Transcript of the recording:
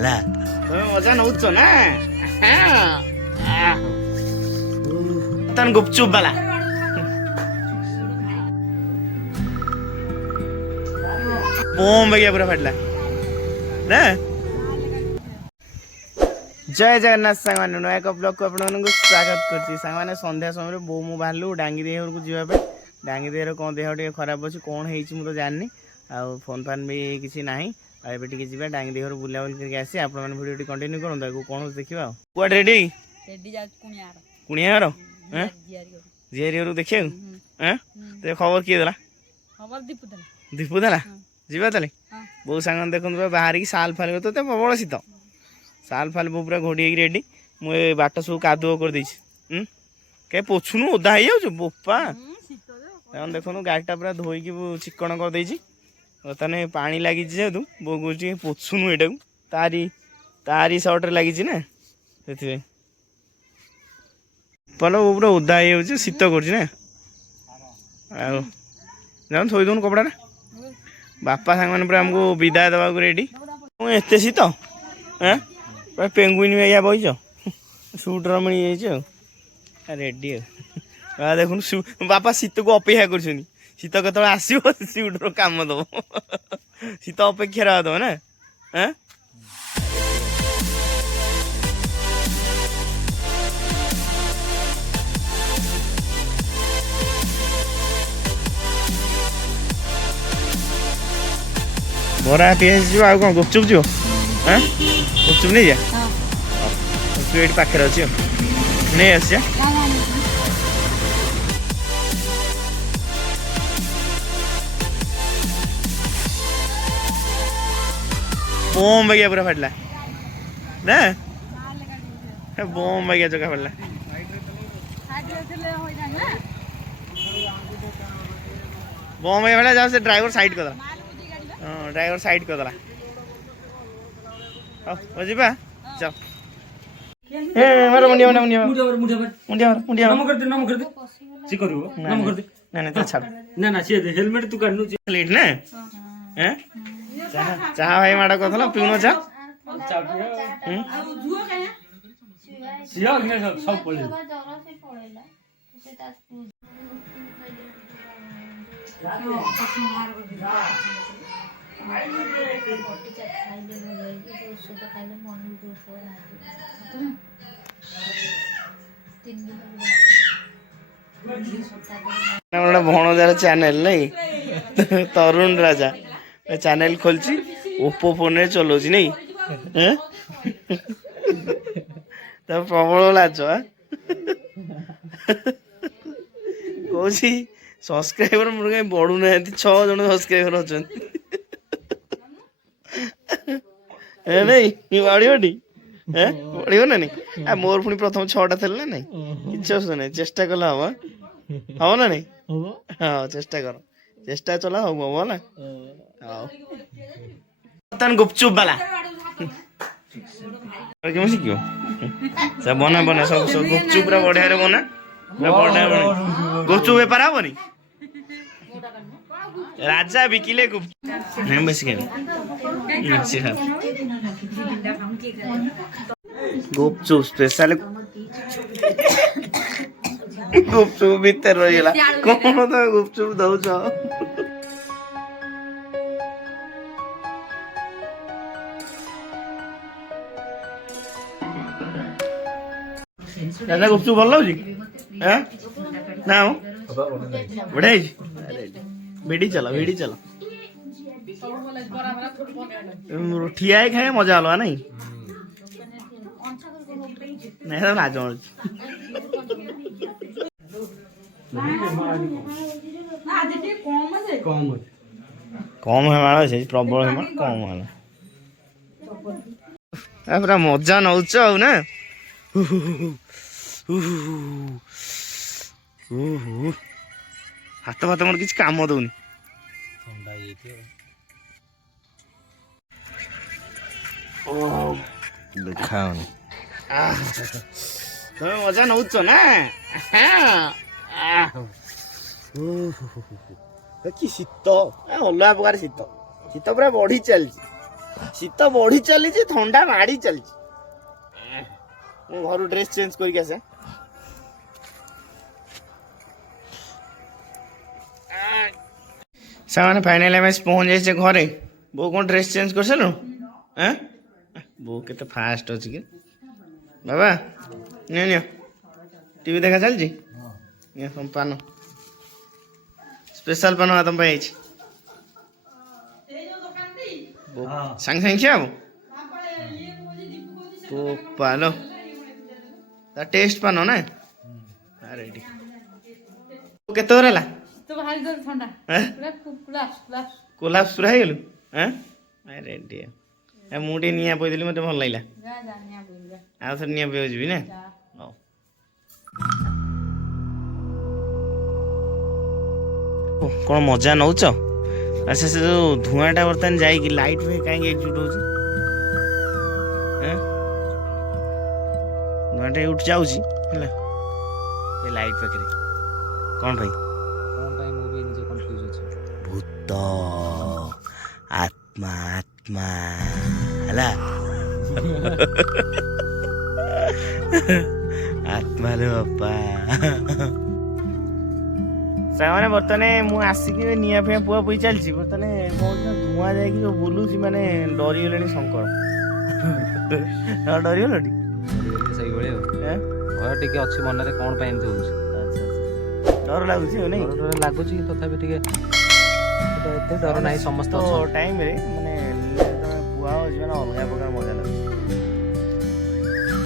ହେଲା ତମେ ମଜା ନଉଛ ନା ତନ୍ ଗୁପଚୁପ ବାଲା बोम भैया पूरा फाटला ना जय जगन्नाथ सांग नया एक ब्लॉग को आपण स्वागत करछि सांग माने संध्या समय बो मु बाहरलु डांगी देहर को जीवा पे डांगी देहर कोन देह टे खराब अछि कोन हेछि मु तो जाननी आ फोन फान भी किसी नाही आ एबे टिके जीवा डांगी देहर बुला बुल करके आसी आपण माने वीडियो टी कंटिन्यू करन ताको कोन देखिबा कोड रेडी रेडी जा कुनियार कुनियार हैं जियारी रो देखियो हैं ते खबर की देला खबर दीपू देला जीवा ताले बहु सांग देखुन बाहर की साल फाल तो प्रबल शीत साल फाल बो पूरा घोड़ी रेडी मु बाट सब कादुओ कर देछि के पोछुनु ओदा हो जाउ बोपा देखुन गाड़ीटा पूरा धोईकी चिकन कर देछि तने पानी लगी जेतु बो गोटी पोछुनु एटा तारी शॉर्ट लगी ना से पल पूरा ओदा हो शीत कर जान थोई दउन कपड़ा बापा सांग मैंने आमको विदाय देवा रेडी एत शीत हाँ पेंगुइन भैया बहीच सुटर मिल रेडी देखुन बापा शीत को अपेक्षा कर शीत के आसो सुटर कम दब शीत अपेक्षा दब ना हाँ बरा पियाज जो आ कौन गुपचुप जो हाँ गुपचुप नहीं जा गुपचुप ये पाखे अच्छी नहीं आस बोम भैया पूरा फाटला ना बोम भैया चका फाटला बोम भैया फाटला जाओ से ड्राइवर साइड कर ड्राइवर साइड कर दला हो जीबा चल ए मारो मुंडिया मुंडिया मुंडिया नम कर दे सी करू नम कर दे ना ना तो छाड़ ना से हेलमेट तू काढनु लेट ना हैं चाहा भाई माडा कथला पिउनो चा जुओ काय सिया ने सब पळे जरा से पळेला से तास भणजार चैनल नहीं तरुण राजा चैनल खोलची ओप्पो फोन रे चलाउची नहीं तो प्रबल लाज कौन सब्सक्राइबर मोर कहीं बढ़ू ना 6 जन सब्सक्राइबर अच्छा नहीं बढ़ी बढ़ो ना नहीं मोर पुणी प्रथम 6टा थे ना नहीं किसी असुविधा नहीं चेष्टा कला हम हम ना नहीं हाँ चेष्टा कर चेष्टा चला हम ना हाँ गुपचुप वाला क्यों शिखो सब बना बना सब सब गुपचुप बढ़िया रे बना गुपचुप बेपार हेनी राजा बिकिले गुपचुप बेस गुपचुप स्पेशल गुपचुप भीतर रहीगला कौन तो गुपचुप दौच दादा गुपचुप भल लगे ना बढ़िया भिड़ी चलो ठिया खाए मजा अलग नहीं नहीं तो लाज कम है प्रबल है कम है पूरा मजा नौच ना हाथ फात मोर किसी काम दौनी देखा তুমি মজা নউছ না কি শীত অলগা প্রকার শীত শীত পুরা বଢି ଚାଲିଛି ଶୀତ ବଢି ଚାଲିଛି ଥଣ୍ଡା ମାଡି ଚାଲିଛି। ମୁଁ ଘରୁ ଡ୍ରେସ ଚେଞ୍ଜ କରିକି ଆସେ। ସାଙ୍ଗମାନେ ଫାଇନାଲି ଆମେ ପହଞ୍ଚି ଯାଇଛେ ଘରେ। ବୋଉ କ'ଣ ଡ୍ରେସ୍ ଚେଞ୍ଜ କରିସାରିଲୁ? ଆଁ ବୋଉ କେତେ ଫାଷ୍ଟ ଅଛି କି ବାବା। ନିଅ ନିଅ ଟିଭି ଦେଖା ଚାଲିଛି। ନିଅ ତମ ପାନ ସ୍ପେଶାଲ ପାନ ତମ ପାଇଁ ହେଇଛି। ସାଙ୍ଗେ ସାଙ୍ଗେ ଖିଆ ହବ। ପାନ ତା ଟେଷ୍ଟ ପାନ ନା ରେଡି। କେତେ ଘର ହେଲା କୋଲାପ୍ସ ପୁରା ହେଇଗଲୁ? ରେଡି। ମୁଁ ଟିକେ ନିଆଁ ପଇଦେଲି ମତେ ଭଲ ଲାଗିଲା। ଆଉ ଥରେ ନିଆଁ ପଇବାକୁ ଯିବି ନା? ହଉ। କ'ଣ ମଜା ନଉଛ? ଆଚ୍ଛା ସେ ଯୋଉ ଧୂଆଁଟା ବର୍ତ୍ତମାନ ଯାଇକି ଲାଇଟ୍ ପାଇଁ କାହିଁକି ଏକ୍ଜିଟ୍ ହଉଛି? ଧୂଆଁଟା ଏଇଠୁ ଯାଉଛି ହେଲା ଏ ଲାଇଟ୍ ପାଖରେ କ'ଣ ପାଇଁ? ମୁଁ ବି ନିଜେ କନଫ୍ୟୁଜ ଅଛି। ଭୂତ ଆତ୍ମା ଆତ୍ମା ହେଲା ଆତ୍ମା ରେ ବାପା। ସାଙ୍ଗମାନେ ବର୍ତ୍ତମାନ ମୁଁ ଆସିକି ନିଆଁ ଫିଆଁ ପୁଆ ପୁଇ ଚାଲିଛି। ବର୍ତ୍ତମାନ ଧୂଆଁ ଯାଇକି ଯୋଉ ବୁଲୁଛି ମାନେ ଡରିଗଲେଣି ଶଙ୍କର। ଡରିଗଲଟି? ସେଇଭଳି ଆଉ ଭୟ ଟିକେ ଅଛି ମନରେ, କ'ଣ ପାଇଁ ଏମିତି ହଉଛି। ଡର ଲାଗୁଛି ଆଉ ନାଇଁ? ଡର ଲାଗୁଛି ତଥାପି ଟିକେ ଏତେ ଡର ନାହିଁ। ସମସ୍ତ ଟାଇମରେ ମାନେ ପୁଆ ହଉଛି ମାନେ ଅଲଗା ପ୍ରକାର